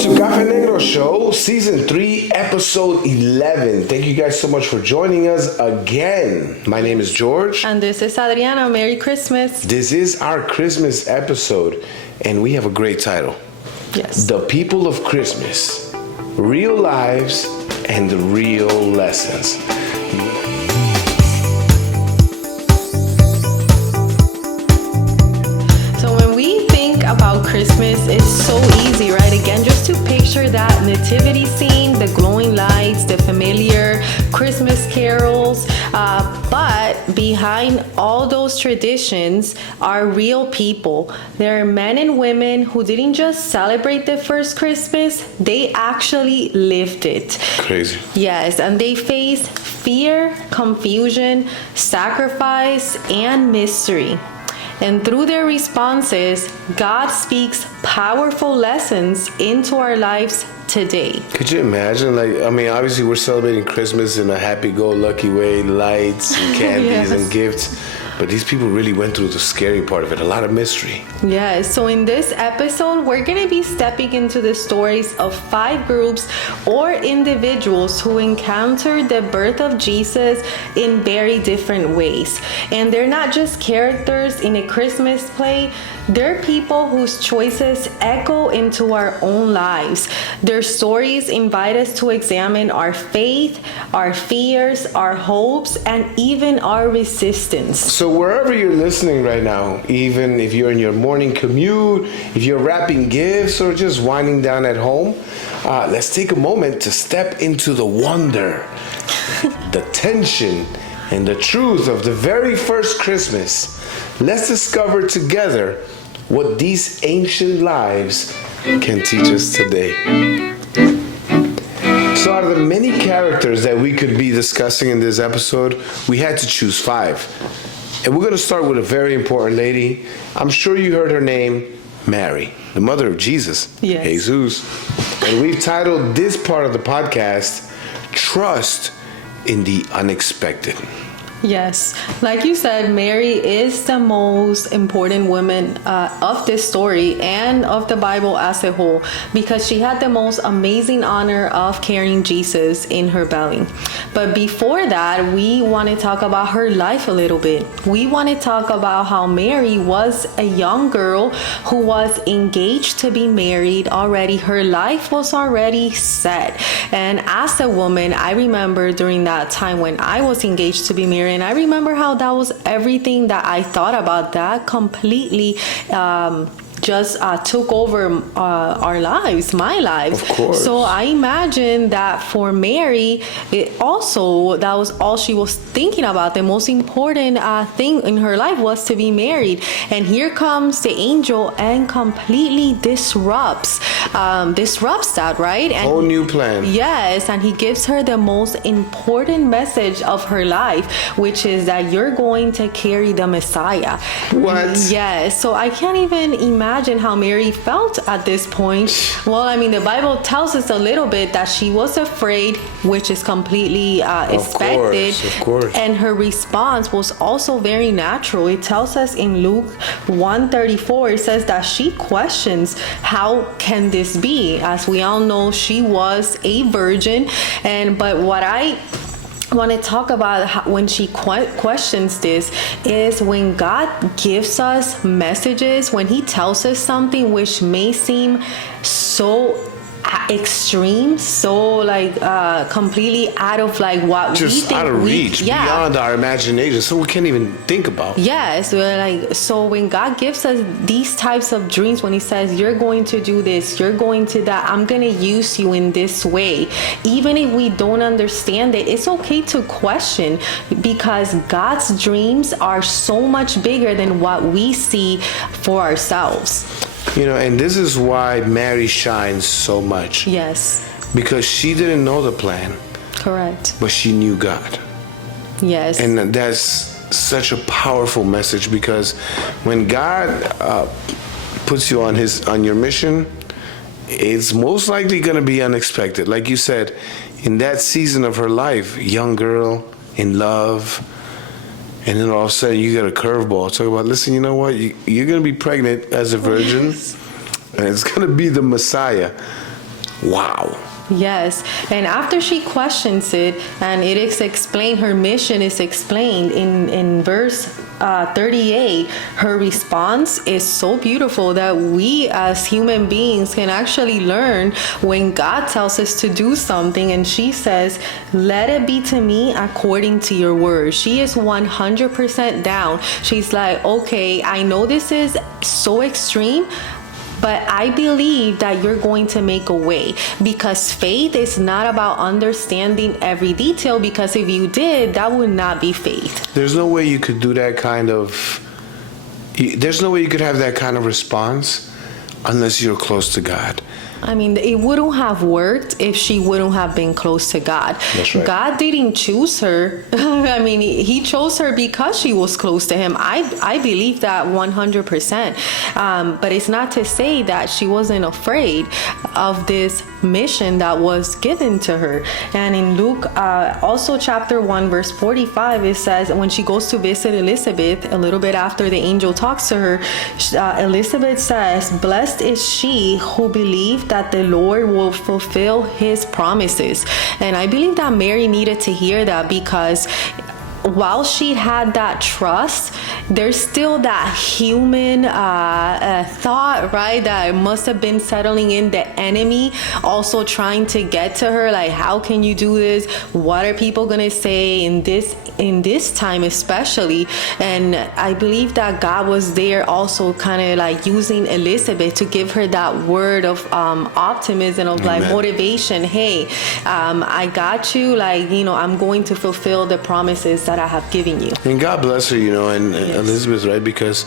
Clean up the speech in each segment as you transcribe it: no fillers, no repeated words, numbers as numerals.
to Café Negro Show, Season 3, Episode 11. Thank you guys so much for joining us again. My name is George. And this is Adriana. Merry Christmas. This is our Christmas episode, and we have a great title. Yes. The People of Christmas, Real Lives and Real Lessons. About Christmas, it's so easy, right? Again, just to picture that nativity scene, the glowing lights, the familiar Christmas carols, but behind all those traditions are real people. There are men and women who didn't just celebrate the first Christmas, they actually lived it. Crazy. Yes, and they faced fear, confusion, sacrifice, and mystery. And through their responses, God speaks powerful lessons into our lives today. Could you imagine? Obviously we're celebrating Christmas in a happy-go-lucky way, lights and candies and gifts. But these people really went through the scary part of it, a lot of mystery. Yes, so in this episode, we're going to be stepping into the stories of 5 groups or individuals who encountered the birth of Jesus in very different ways. And they're not just characters in a Christmas play, they're people whose choices echo into our own lives. Their stories invite us to examine our faith, our fears, our hopes, and even our resistance. So wherever you're listening right now, even if you're in your morning commute, if you're wrapping gifts or just winding down at home, let's take a moment to step into the wonder, the tension, and the truth of the very first Christmas. Let's discover together what these ancient lives can teach us today. So out of the many characters that we could be discussing in this episode, we had to choose 5. And we're going to start with a very important lady. I'm sure you heard her name, Mary, the mother of Jesus, yes. Jesus. And we've titled this part of the podcast, Trust in the Unexpected. Yes, like you said, Mary is the most important woman of this story and of the Bible as a whole, because she had the most amazing honor of carrying Jesus in her belly. But before that, we want to talk about her life a little bit. We want to talk about how Mary was a young girl who was engaged to be married already. Her life was already set. And as a woman, I remember during that time when I was engaged to be married, and I remember how that was everything that I thought about. That completely just took over our lives, my lives. Of course. So I imagine that for Mary, that was all she was thinking about. The most important thing in her life was to be married. And here comes the angel and completely disrupts that, right? And whole new plan. Yes, and he gives her the most important message of her life, which is that you're going to carry the Messiah. What? Yes, so I can't even imagine how Mary felt at this point. Well, the Bible tells us a little bit that she was afraid, which is completely expected. Of course. And her response was also very natural. It tells us in Luke 1:34, it says that she questions, how can this be? As we all know, she was a virgin. But what I want to talk about when she questions this is when God gives us messages, when he tells us something which may seem so extreme, so completely out of what just we think, out of reach, beyond our imagination, so we can't even think about. Yes, so when God gives us these types of dreams, when he says you're going to do this, you're going to that, I'm going to use you in this way, even if we don't understand it, it's okay to question, because God's dreams are so much bigger than what we see for ourselves. And this is why Mary shines so much. Yes. Because she didn't know the plan. Correct. But she knew God. Yes. And that's such a powerful message, because when God puts you on your mission, it's most likely going to be unexpected. Like you said, in that season of her life, young girl, in love, and then all of a sudden you get a curveball. Talk about, listen, you know what? You're going to be pregnant as a virgin, and it's going to be the Messiah. Wow. Yes, and after she questions it, and it is explained, her mission is explained in verse 38. Her response is so beautiful that we as human beings can actually learn when God tells us to do something. And she says, "Let it be to me according to your word." She is 100% down. She's like, okay, I know this is so extreme, but I believe that you're going to make a way, because faith is not about understanding every detail, because if you did, that would not be faith. There's no way you could do that kind of, there's no way you could have that kind of response unless you're close to God. I mean, it wouldn't have worked if she wouldn't have been close to God. That's right. God didn't choose her. I mean, he chose her because she was close to him. I believe that 100%. But it's not to say that she wasn't afraid of this mission that was given to her. And in Luke, also chapter 1, verse 45, it says, when she goes to visit Elizabeth, a little bit after the angel talks to her, Elizabeth says, "Blessed is she who believed that the Lord will fulfill his promises." And I believe that Mary needed to hear that, because while she had that trust, there's still that human thought, right, that must have been settling in, the enemy also trying to get to her, like, how can you do this? What are people gonna say in this time especially? And I believe that God was there also kind of like using Elizabeth to give her that word of optimism, of like motivation. Hey, I got you, like, I'm going to fulfill the promises that I have given you. And God bless her, and Yes. Elizabeth, right? Because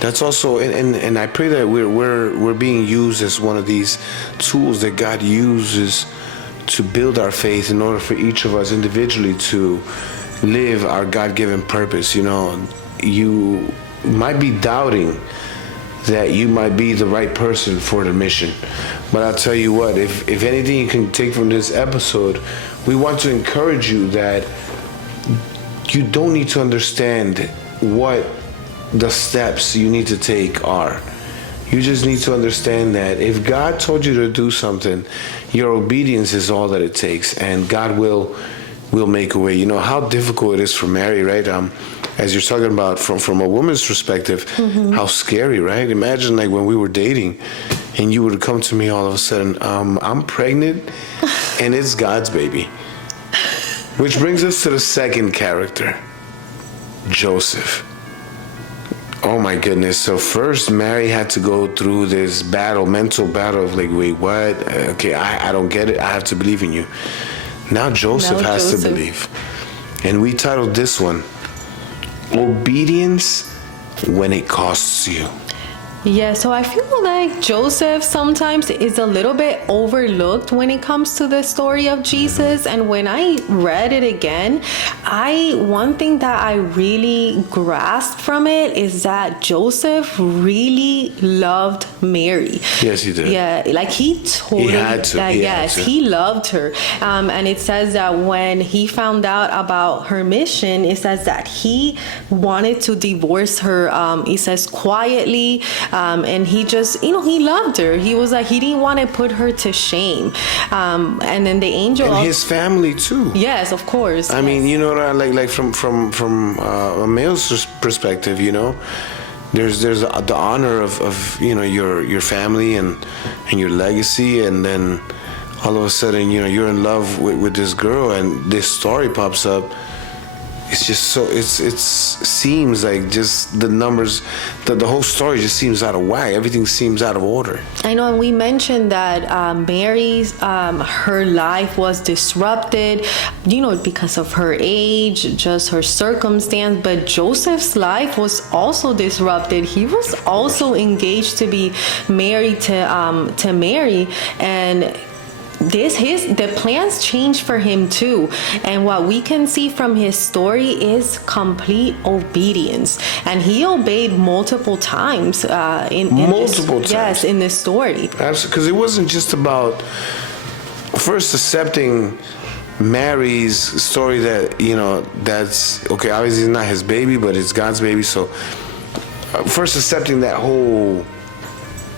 that's also, and I pray that we're being used as one of these tools that God uses to build our faith in order for each of us individually to live our God-given purpose. You might be doubting that you might be the right person for the mission, but I'll tell you what, if anything you can take from this episode, we want to encourage you that you don't need to understand what the steps you need to take are. You just need to understand that if God told you to do something, your obedience is all that it takes, and God will make a way. How difficult it is for Mary, right? As you're talking about from a woman's perspective, how scary, right? Imagine like when we were dating and you would come to me all of a sudden, I'm pregnant and it's God's baby. Which brings us to the second character, Joseph. Oh my goodness. So first Mary had to go through this mental battle of like, wait, what? Okay, I don't get it. I have to believe in you. Now Joseph has to believe. And we titled this one, Obedience When It Costs You. Yeah, so I feel like Joseph sometimes is a little bit overlooked when it comes to the story of Jesus. And when I read it again, one thing that I really grasped from it is that Joseph really loved Mary. Yes, he did. Yeah, like he totally, he had to. He loved her. And it says that when he found out about her mission, it says that he wanted to divorce her. It says quietly. And he just, he loved her. He was like, he didn't want to put her to shame. And then the angel. And his family too. Yes, of course. I mean, like from a male's perspective, there's the honor of your family and your legacy, and then all of a sudden, you're in love with this girl, and this story pops up. It's just so it seems like just the numbers, the whole story just seems out of whack. Everything seems out of order. I know, and we mentioned that Mary's her life was disrupted, because of her age, just her circumstance. But Joseph's life was also disrupted. He was also engaged to be married to Mary, and the plans changed for him too. And what we can see from his story is complete obedience, and he obeyed multiple times in this story. Absolutely, because it wasn't just about first accepting Mary's story that that's okay, obviously it's not his baby, but it's God's baby. So first accepting that whole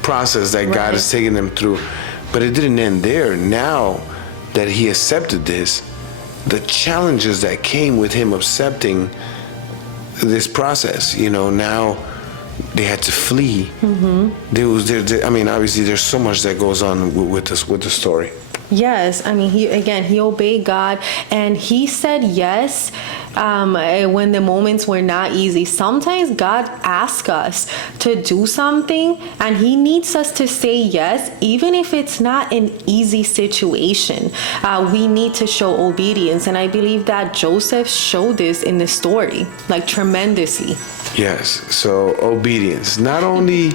process that God is taking them through. But it didn't end there. Now that he accepted this, the challenges that came with him accepting this process, now they had to flee. Obviously there's so much that goes on with the story. Yes, he obeyed God, and he said yes when the moments were not easy. Sometimes God asks us to do something, and he needs us to say yes, even if it's not an easy situation. We need to show obedience, and I believe that Joseph showed this in the story, tremendously. Yes, so obedience, not only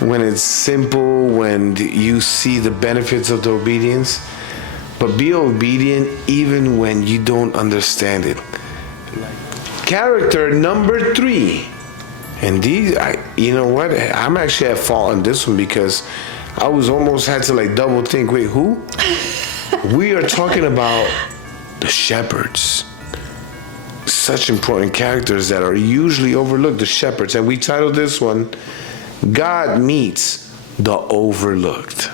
when it's simple, when you see the benefits of the obedience, but be obedient even when you don't understand it. Character number 3. And you know what? I'm actually at fault on this one because I was almost had to double think, wait, who? We are talking about the shepherds. Such important characters that are usually overlooked, the shepherds. And we titled this one, God Meets the Overlooked.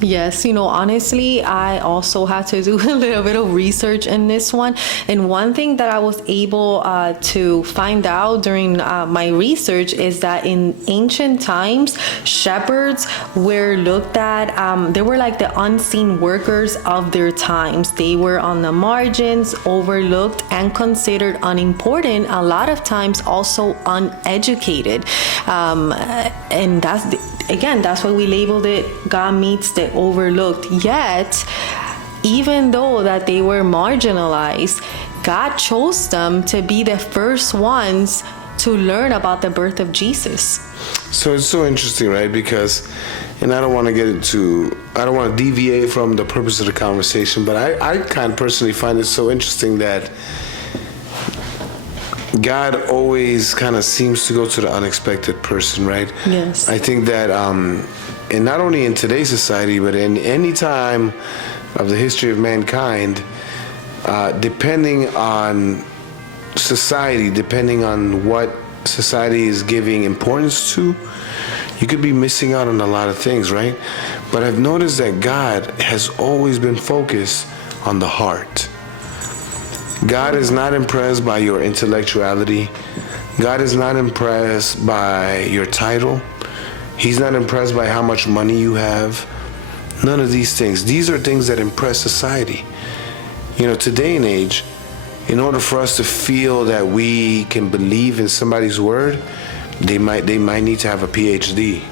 Yes, honestly, I also had to do a little bit of research in this one. And one thing that I was able to find out during my research is that in ancient times, shepherds were looked at, they were like the unseen workers of their times. They were on the margins, overlooked, and considered unimportant, a lot of times also uneducated. And that's why we labeled it God Meets the Overlooked. Yet, even though that they were marginalized, God chose them to be the first ones to learn about the birth of Jesus. So it's so interesting, right? Because, and I don't want to deviate from the purpose of the conversation, but I kind of personally find it so interesting that God always kind of seems to go to the unexpected person, right? Yes. I think that, and not only in today's society, but in any time of the history of mankind, depending on society, depending on what society is giving importance to, you could be missing out on a lot of things, right? But I've noticed that God has always been focused on the heart. God is not impressed by your intellectuality. God is not impressed by your title. He's not impressed by how much money you have. None of these things. These are things that impress society. Today and age, in order for us to feel that we can believe in somebody's word, they might need to have a PhD.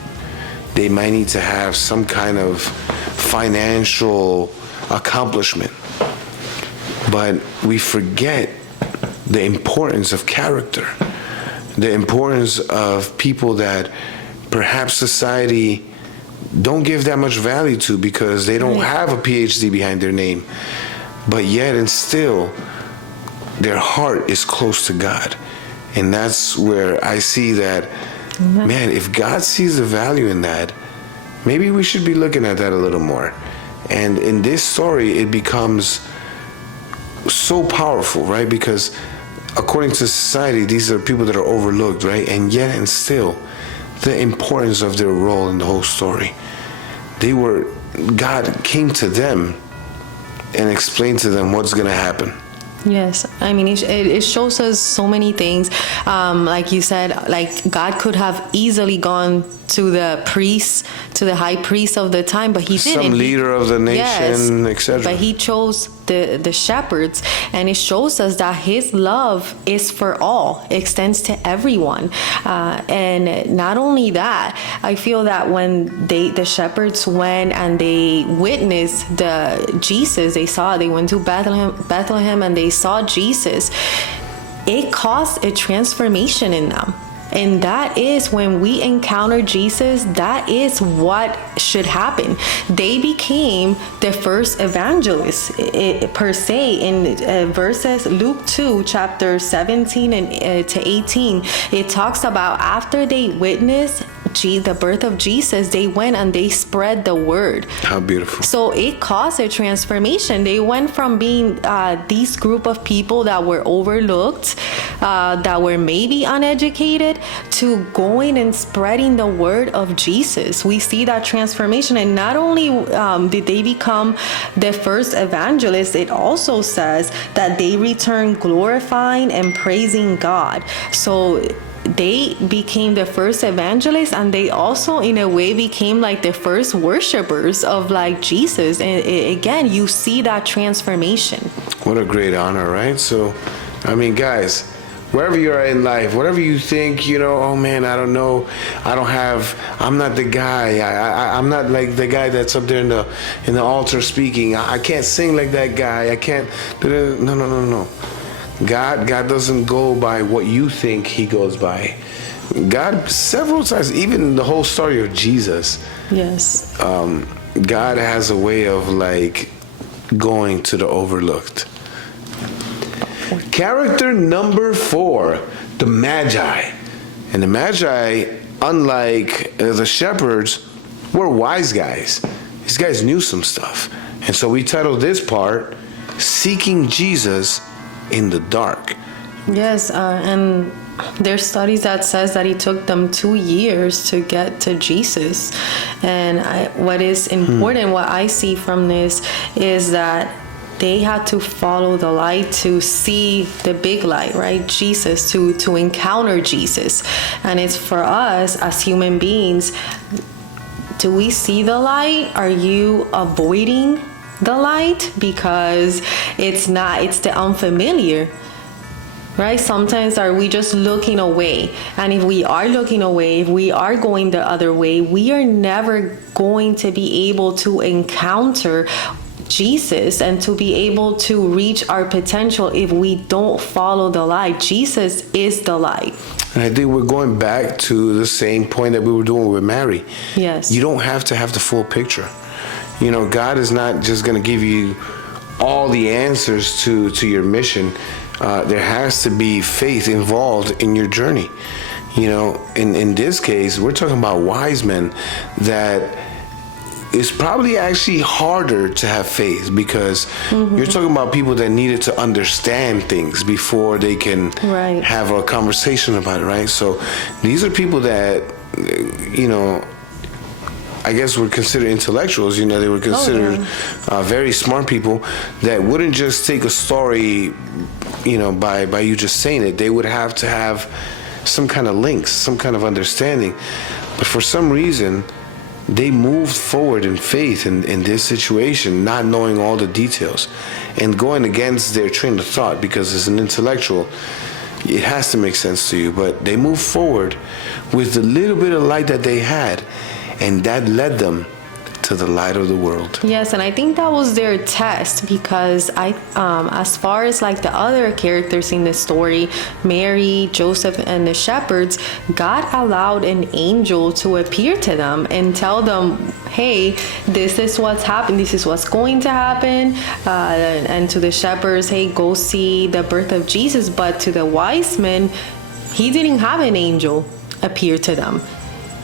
They might need to have some kind of financial accomplishment. But we forget the importance of character, the importance of people that perhaps society don't give that much value to because they don't have a PhD behind their name. But yet and still, their heart is close to God. And that's where I see that, man, if God sees the value in that, maybe we should be looking at that a little more. And in this story, it becomes so powerful, right? Because according to society, these are people that are overlooked, right? And yet and still, the importance of their role in the whole story. God came to them and explained to them what's going to happen. Yes, it shows us so many things. Like you said, God could have easily gone to the priest, to the high priest of the time, but he didn't. Some leader of the nation, etc. But he chose the shepherds, and it shows us that his love is for all, extends to everyone. And not only that, I feel that when the shepherds went and they witnessed the Jesus, they went to Bethlehem and they saw Jesus, it caused a transformation in them. And that is when we encounter Jesus, that is what should happen. They became the first evangelists per se. In verses Luke 2, chapter 17 to 18, it talks about after they witnessed the birth of Jesus, they went and they spread the word. How beautiful. So it caused a transformation. They went from being these group of people that were overlooked, that were maybe uneducated, to going and spreading the word of Jesus. We see that transformation. And not only did they become the first evangelists, it also says that they returned glorifying and praising God. So they became the first evangelists, and they also in a way became like the first worshipers of like Jesus. And again, you see that transformation. What a great honor, right? So, I mean, guys, wherever you are in life, whatever you think, oh man, I don't know, I'm not the guy. I'm not like the guy that's up there in the altar speaking. I can't sing like that guy. I can't. No. God doesn't go by what you think he goes by. God, several times, even the whole story of Jesus. Yes. God has a way of like going to the overlooked. Character number 4, the Magi. And the Magi, unlike the shepherds, were wise guys. These guys knew some stuff. And so we titled this part, Seeking Jesus in the Dark. Yes, and there's studies that says that it took them 2 years to get to Jesus. And what is important, what I see from this, is that they had to follow the light to see the big light, right? Jesus, to encounter Jesus. And it's for us as human beings, do we see the light? Are you avoiding the light because it's the unfamiliar, right? Sometimes are we just looking away? And if we are looking away, if we are going the other way, we are never going to be able to encounter Jesus and to be able to reach our potential if we don't follow the light. Jesus is the light. And I think we're going back to the same point that we were doing with Mary. Yes. You don't have to have the full picture. God is not just going to give you all the answers to your mission. There has to be faith involved in your journey. In this case, we're talking about wise men that it's probably actually harder to have faith because you're talking about people that needed to understand things before they can have a conversation about it, right? So these are people that, I guess were considered intellectuals. They were considered very smart people that wouldn't just take a story, by you just saying it. They would have to have some kind of links, some kind of understanding. But for some reason, they moved forward in faith in this situation, not knowing all the details and going against their train of thought, because as an intellectual, it has to make sense to you. But they moved forward with the little bit of light that they had, and that led them to the light of the world. Yes, and I think that was their test, because as far as like the other characters in the story, Mary, Joseph, and the shepherds, God allowed an angel to appear to them and tell them, hey, this is what's happened, this is what's going to happen. And to the shepherds, hey, go see the birth of Jesus. But to the wise men, he didn't have an angel appear to them.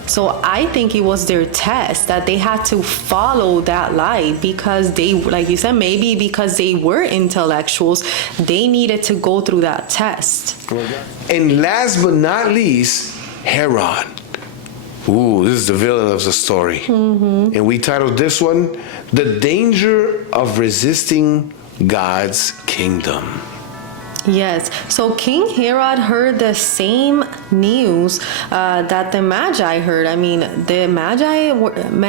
So I think it was their test, that they had to follow that light, because they, like you said, maybe because they were intellectuals, they needed to go through that test. And last but not least, Herod. Ooh, this is the villain of the story. And we titled this one, The Danger of Resisting God's Kingdom. Yes. So King Herod heard the same news that the Magi heard. I mean, the Magi,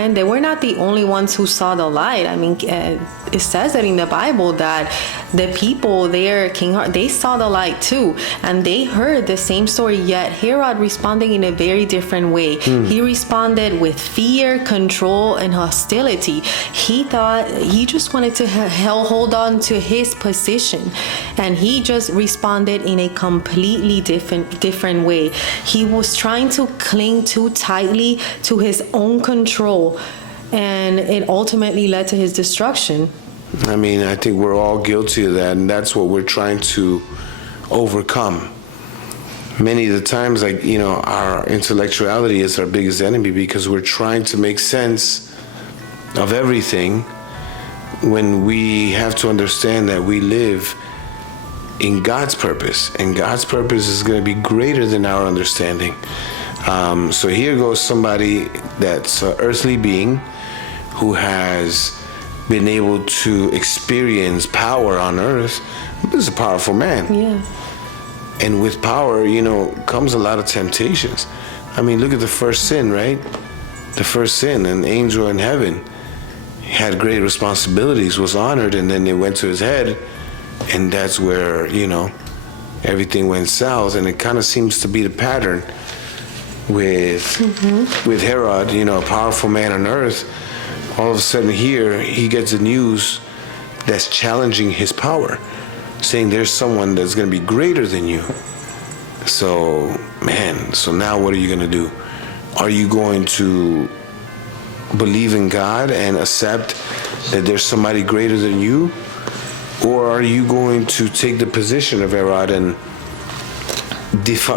they were not the only ones who saw the light. I mean, it says that in the Bible that the people there, King Herod, they saw the light too. And they heard the same story, yet Herod responded in a very different way. He responded with fear, control, and hostility. He thought, he just wanted to hold on to his position. And he just responded in a completely different way. He was trying to cling too tightly to his own control, and it ultimately led to his destruction. I mean, I think we're all guilty of that, and that's what we're trying to overcome. many of the times, like, our intellectuality is our biggest enemy because we're trying to make sense of everything when we have to understand that we live in God's purpose, and God's purpose is going to be greater than our understanding. So here goes somebody that's an earthly being who has been able to experience power on earth. This is a powerful man. Yeah. And with power, comes a lot of temptations. I mean, look at the first sin, right? The first sin, an angel in heaven had great responsibilities, was honored, and then it went to his head, and that's where, everything went south. And it kind of seems to be the pattern with Herod, a powerful man on earth. All of a sudden here, he gets the news that's challenging his power, saying there's someone that's going to be greater than you. So now what are you going to do? Are you going to believe in God and accept that there's somebody greater than you? Or are you going to take the position of Herod and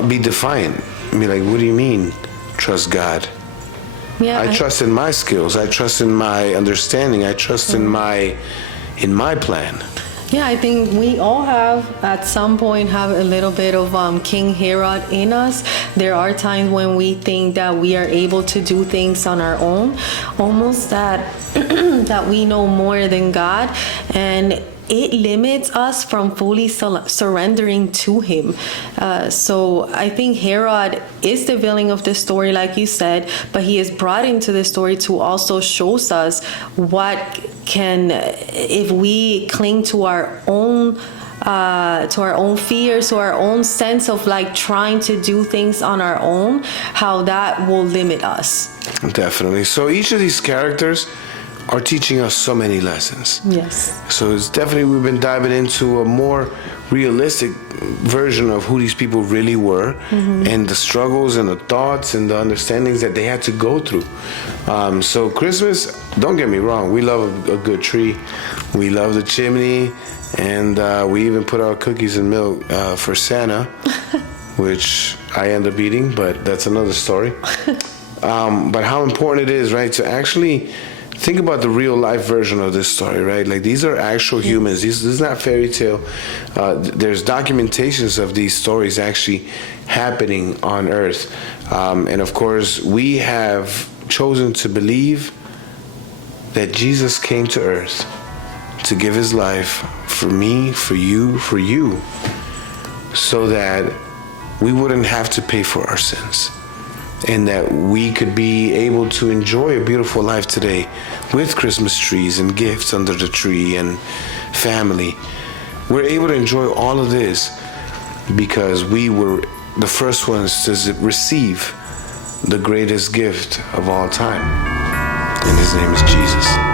be defiant? Be like, what do you mean, trust God? Yeah, I trust in my skills. I trust in my understanding. I trust in my plan. Yeah, I think we all at some point have a little bit of King Herod in us. There are times when we think that we are able to do things on our own, almost that that we know more than God, and it limits us from fully surrendering to him. So I think Herod is the villain of the story, like you said, but he is brought into the story to also shows us what can, if we cling to our own fears, to our own sense of like trying to do things on our own, how that will limit us. Definitely. So each of these characters are teaching us so many lessons. Yes. So it's definitely, we've been diving into a more realistic version of who these people really were, and the struggles and the thoughts and the understandings that they had to go through. So Christmas, don't get me wrong, we love a good tree. We love the chimney, and we even put our cookies and milk for Santa, which I end up eating, but that's another story. But how important it is, right, to actually think about the real life version of this story, right? Like, these are actual humans. This is not fairy tale. There's documentations of these stories actually happening on Earth. And of course, we have chosen to believe that Jesus came to Earth to give his life for me, for you, so that we wouldn't have to pay for our sins, and that we could be able to enjoy a beautiful life today with Christmas trees and gifts under the tree and family. We're able to enjoy all of this because we were the first ones to receive the greatest gift of all time, and his name is Jesus.